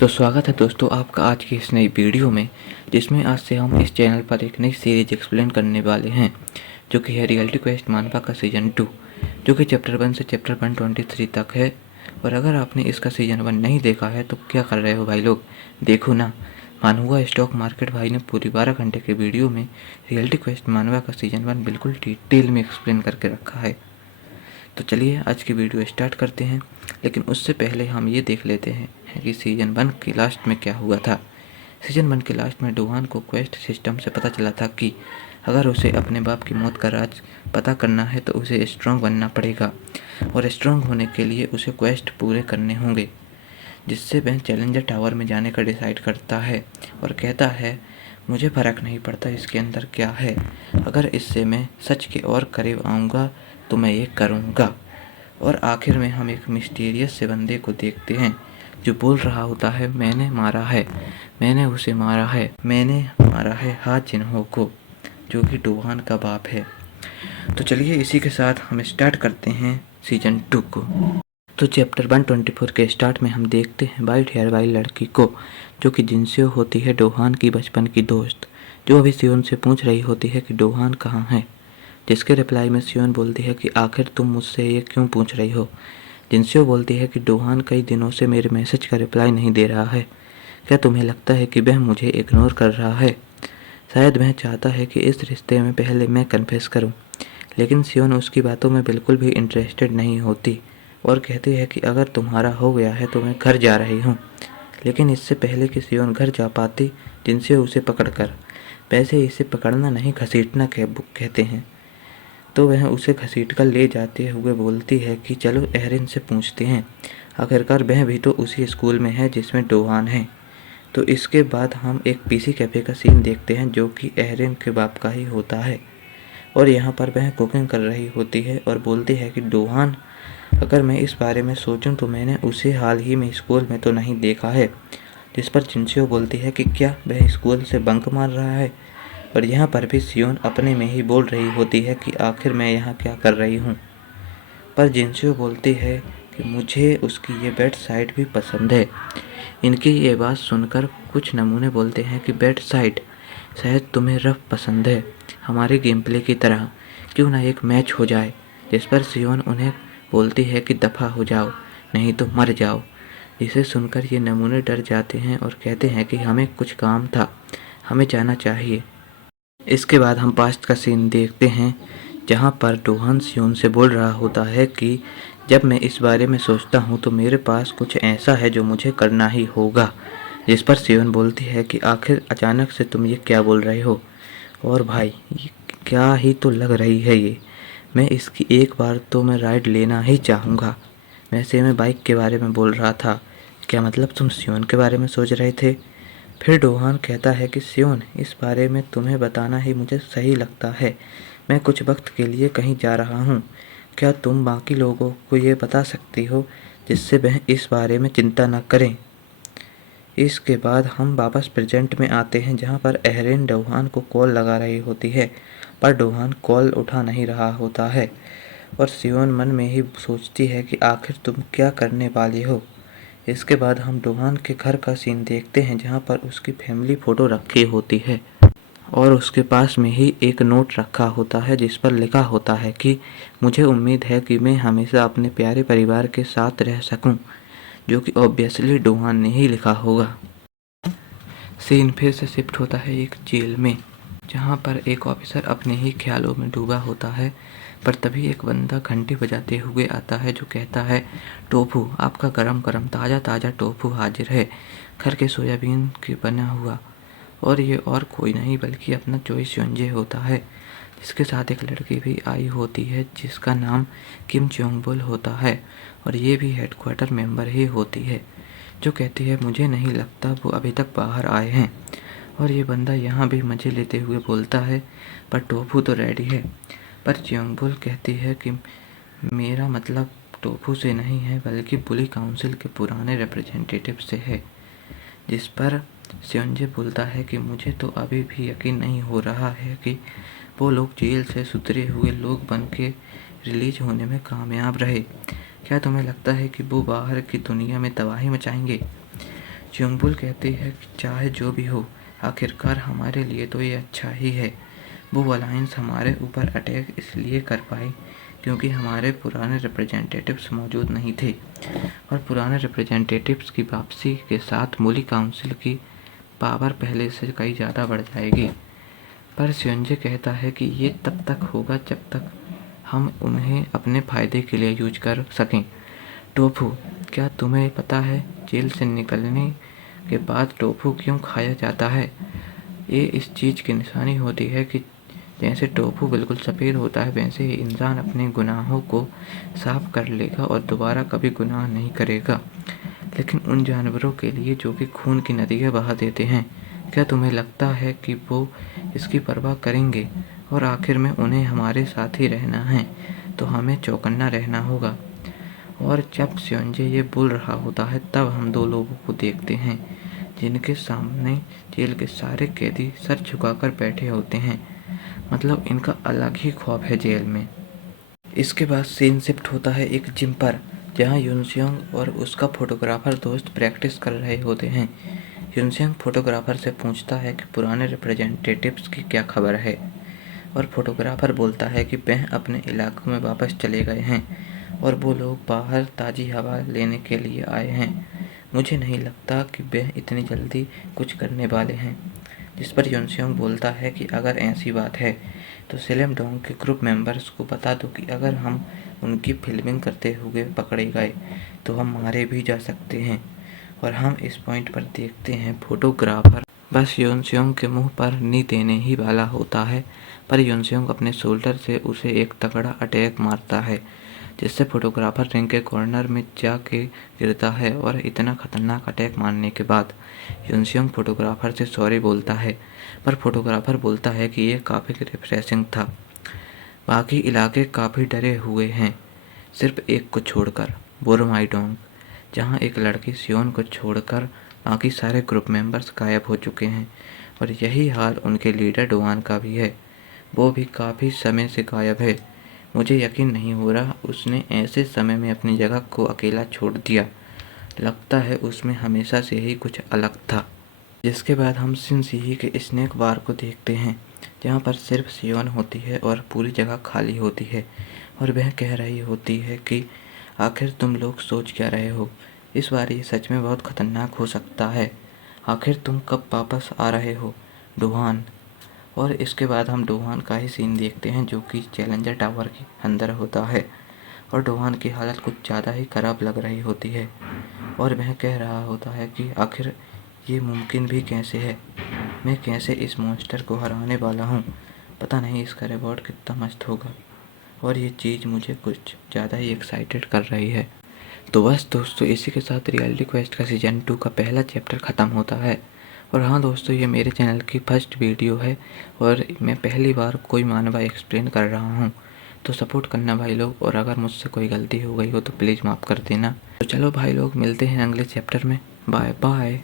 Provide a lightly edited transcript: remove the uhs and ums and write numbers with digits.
तो स्वागत है दोस्तों आपका आज की इस नई वीडियो में, जिसमें आज से हम इस चैनल पर एक नई सीरीज एक्सप्लेन करने वाले हैं, जो कि है रियलिटी क्वेस्ट मानवा का सीज़न 2, जो कि चैप्टर 1 से चैप्टर 123 तक है। और अगर आपने इसका सीज़न 1 नहीं देखा है तो क्या कर रहे हो भाई लोग, देखो ना। मानवा स्टॉक मार्केट भाई ने पूरी 12 घंटे के वीडियो में रियलिटी क्वेस्ट मानवा का सीज़न 1 बिल्कुल डिटेल में एक्सप्लेन करके रखा है। तो चलिए आज की वीडियो स्टार्ट करते हैं, लेकिन उससे पहले हम ये देख लेते हैं कि सीज़न 1 के लास्ट में क्या हुआ था। सीज़न 1 के लास्ट में डोहान को क्वेस्ट सिस्टम से पता चला था कि अगर उसे अपने बाप की मौत का राज पता करना है तो उसे स्ट्रॉन्ग बनना पड़ेगा, और स्ट्रॉन्ग होने के लिए उसे क्वेस्ट पूरे करने होंगे। जिससे वह चैलेंजर टावर में जाने का डिसाइड करता है और कहता है मुझे फ़र्क नहीं पड़ता इसके अंदर क्या है, अगर इससे मैं सच के और करीब आऊँगा तो मैं ये करूँगा। और आखिर में हम एक मिस्टीरियस से बंदे को देखते हैं जो बोल रहा होता है मैंने मारा है, मैंने उसे मारा है, मैंने मारा है हाथ जिन्हों को, जो कि डोहान का बाप है। तो चलिए इसी के साथ हम स्टार्ट करते हैं सीजन 2 को। तो चैप्टर 124 के स्टार्ट में हम देखते हैं वाइट हेयर वाली लड़की को, जो कि जिनसे होती है डोहान की बचपन की दोस्त, जो अभी सियोन से पूछ रही होती है कि डोहान कहाँ है। जिसके रिप्लाई में सियोन बोलती है कि आखिर तुम मुझसे ये क्यों पूछ रही हो। जिनसे बोलती है कि डोहान कई दिनों से मेरे मैसेज का रिप्लाई नहीं दे रहा है, क्या तुम्हें लगता है कि वह मुझे इग्नोर कर रहा है। शायद वह चाहता है कि इस रिश्ते में पहले मैं कन्फेस करूं, लेकिन सियोन उसकी बातों में बिल्कुल भी इंटरेस्टेड नहीं होती और कहती है कि अगर तुम्हारा हो गया है तो मैं घर जा रही हूँ। लेकिन इससे पहले कि सियोन घर जा पाती, जिनसे उसे पकड़कर, वैसे इसे पकड़ना नहीं घसीटना कहते हैं, तो वह उसे घसीट कर ले जाते हुए बोलती है कि चलो एहरिन से पूछते हैं, आखिरकार वह भी तो उसी स्कूल में है जिसमें डोहान है। तो इसके बाद हम एक पीसी कैफ़े का सीन देखते हैं, जो कि एहरिन के बाप का ही होता है। और यहाँ पर वह कुकिंग कर रही होती है और बोलती है कि डोहान, अगर मैं इस बारे में सोचूं तो मैंने उसे हाल ही में स्कूल में तो नहीं देखा है। जिस पर जिनसियो बोलती है कि क्या वह स्कूल से बंक मार रहा है। और यहाँ पर भी सियोन अपने में ही बोल रही होती है कि आखिर मैं यहाँ क्या कर रही हूँ। पर जिनसियो बोलती है कि मुझे उसकी ये बेड साइड भी पसंद है। इनकी ये बात सुनकर कुछ नमूने बोलते हैं कि बेड साइड, शायद तुम्हें रफ पसंद है, हमारे गेम प्ले की तरह, क्यों ना एक मैच हो जाए। जिस पर सियोन उन्हें बोलती है कि दफ़ा हो जाओ, नहीं तो मर जाओ। जिसे सुनकर ये नमूने डर जाते हैं और कहते हैं कि हमें कुछ काम था, हमें जाना चाहिए। इसके बाद हम पास्ट का सीन देखते हैं, जहाँ पर डोहान सियोन से बोल रहा होता है कि जब मैं इस बारे में सोचता हूँ तो मेरे पास कुछ ऐसा है जो मुझे करना ही होगा। जिस पर सियोन बोलती है कि आखिर अचानक से तुम ये क्या बोल रहे हो। और भाई ये क्या ही तो लग रही है ये, मैं इसकी एक बार तो मैं राइड लेना ही चाहूँगा। वैसे मैं बाइक के बारे में बोल रहा था, क्या मतलब तुम सियोन के बारे में सोच रहे थे। फिर डोहान कहता है कि सियोन, इस बारे में तुम्हें बताना ही मुझे सही लगता है, मैं कुछ वक्त के लिए कहीं जा रहा हूँ, क्या तुम बाकी लोगों को ये बता सकती हो जिससे वह इस बारे में चिंता न करें। इसके बाद हम वापस प्रेजेंट में आते हैं, जहाँ पर एहरिन डोहान को कॉल लगा रही होती है, पर डोहान कॉल उठा नहीं रहा होता है। और सियोन मन में ही सोचती है कि आखिर तुम क्या करने वाली हो। इसके बाद हम डोहान के घर का सीन देखते हैं, जहाँ पर उसकी फैमिली फ़ोटो रखी होती है और उसके पास में ही एक नोट रखा होता है, जिस पर लिखा होता है कि मुझे उम्मीद है कि मैं हमेशा अपने प्यारे परिवार के साथ रह सकूं, जो कि ऑब्वियसली डोहान ने ही लिखा होगा। सीन फिर से शिफ्ट होता है एक जेल में, जहाँ पर एक ऑफिसर अपने ही ख्यालों में डूबा होता है। पर तभी एक बंदा घंटी बजाते हुए आता है, जो कहता है टोफू, आपका गरम गरम ताज़ा ताज़ा टोफू हाजिर है, घर के सोयाबीन के बना हुआ। और ये और कोई नहीं बल्कि अपना चॉइस योंजे होता है, जिसके साथ एक लड़की भी आई होती है जिसका नाम किम चोंगबोल होता है, और ये भी हेडक्वार्टर मेंबर ही होती है, जो कहती है मुझे नहीं लगता वो अभी तक बाहर आए हैं। और ये बंदा यहाँ भी मज़े लेते हुए बोलता है पर टोफू तो रेडी है। पर च्योंगबुल कहती है कि मेरा मतलब टोफू से नहीं है बल्कि बुली काउंसिल के पुराने रिप्रेजेंटेटिव से है। जिस पर स्योंजे बोलता है कि मुझे तो अभी भी यकीन नहीं हो रहा है कि वो लोग जेल से सुधरे हुए लोग बन के रिलीज होने में कामयाब रहे। क्या तुम्हें लगता है कि वो बाहर की दुनिया में तबाही मचाएंगे। च्योंगबुल कहती है कि चाहे जो भी हो, आखिरकार हमारे लिए तो ये अच्छा ही है। वो अलायंस हमारे ऊपर अटैक इसलिए कर पाई क्योंकि हमारे पुराने रिप्रेजेंटेटिव्स मौजूद नहीं थे, और पुराने रिप्रेजेंटेटिव्स की वापसी के साथ मूली काउंसिल की पावर पहले से कई ज़्यादा बढ़ जाएगी। पर स्योंजे कहता है कि ये तब तक होगा जब तक हम उन्हें अपने फ़ायदे के लिए यूज कर सकें। टोफू, क्या तुम्हें पता है जेल से निकलने के बाद टोफू क्यों खाया जाता है? ये इस चीज़ की निशानी होती है कि जैसे टोफू बिल्कुल सफ़ेद होता है, वैसे ही इंसान अपने गुनाहों को साफ कर लेगा और दोबारा कभी गुनाह नहीं करेगा। लेकिन उन जानवरों के लिए जो कि खून की नदियाँ बहा देते हैं, क्या तुम्हें लगता है कि वो इसकी परवाह करेंगे? और आखिर में उन्हें हमारे साथ ही रहना है, तो हमें चौकन्ना रहना होगा। और जब स्योंजे ये बोल रहा होता है, तब हम दो लोगों को देखते हैं जिनके सामने जेल के सारे कैदी सर झुकाकर बैठे होते हैं। मतलब इनका अलग ही खौफ है जेल में। इसके बाद सीन शिफ्ट होता है एक जिम पर, जहां यूनसेओंग और उसका फोटोग्राफर दोस्त प्रैक्टिस कर रहे होते हैं। यूनसेओंग फोटोग्राफर से पूछता है कि पुराने रिप्रेजेंटेटिव्स की क्या खबर है, और फोटोग्राफर बोलता है कि वह अपने इलाकों में वापस चले गए हैं और वो लोग बाहर ताज़ी हवा लेने के लिए आए हैं। मुझे नहीं लगता कि वह इतनी जल्दी कुछ करने वाले हैं। जिस पर यूनसेओंग बोलता है कि अगर ऐसी बात है तो स्लैम डंक के ग्रुप मेंबर्स को बता दो कि अगर हम उनकी फिल्मिंग करते हुए पकड़े गए तो हम मारे भी जा सकते हैं। और हम इस पॉइंट पर देखते हैं फोटोग्राफर बस यूनसेओंग के मुंह पर नी देने ही वाला होता है, पर यूनसेओंग अपने शोल्डर से उसे एक तगड़ा अटैक मारता है, जिससे फोटोग्राफर रिंग के कॉर्नर में जाके गिरता है। और इतना खतरनाक अटैक मारने के बाद यूनसेओंग फोटोग्राफर से सॉरी बोलता है, पर फोटोग्राफर बोलता है कि यह काफ़ी रिफ्रेशिंग था। बाकी इलाके काफ़ी डरे हुए हैं, सिर्फ एक को छोड़कर, बोरोमाइडोंग, जहां एक लड़की सियोन को छोड़कर बाकी सारे ग्रुप मेंबर्स गायब हो चुके हैं। और यही हाल उनके लीडर डोआन का भी है, वो भी काफ़ी समय से गायब है। मुझे यकीन नहीं हो रहा उसने ऐसे समय में अपनी जगह को अकेला छोड़ दिया। लगता है उसमें हमेशा से ही कुछ अलग था। जिसके बाद हम शिनशिही के स्नैक बार को देखते हैं, जहाँ पर सिर्फ सियोन होती है और पूरी जगह खाली होती है, और वह कह रही होती है कि आखिर तुम लोग सोच क्या रहे हो, इस बार ये सच में बहुत खतरनाक हो सकता है। आखिर तुम कब वापस आ रहे हो, डोहान? और इसके बाद हम डोहान का ही सीन देखते हैं, जो कि चैलेंजर टावर के अंदर होता है, और डोहान की हालत कुछ ज़्यादा ही ख़राब लग रही होती है, और वह कह रहा होता है कि आखिर ये मुमकिन भी कैसे है, मैं कैसे इस मॉन्स्टर को हराने वाला हूँ, पता नहीं इसका रिवॉर्ड कितना मस्त होगा। और ये चीज़ मुझे कुछ ज़्यादा ही एक्साइटेड कर रही है। तो बस दोस्तों, इसी के साथ रियलिटी क्वेस्ट का सीज़न 2 का पहला चैप्टर ख़त्म होता है। और हाँ दोस्तों, ये मेरे चैनल की फर्स्ट वीडियो है और मैं पहली बार कोई मानवा एक्सप्लेन कर रहा हूँ, तो सपोर्ट करना भाई लोग। और अगर मुझसे कोई गलती हो गई हो तो प्लीज़ माफ़ कर देना। तो चलो भाई लोग, मिलते हैं अगले चैप्टर में। Bye bye.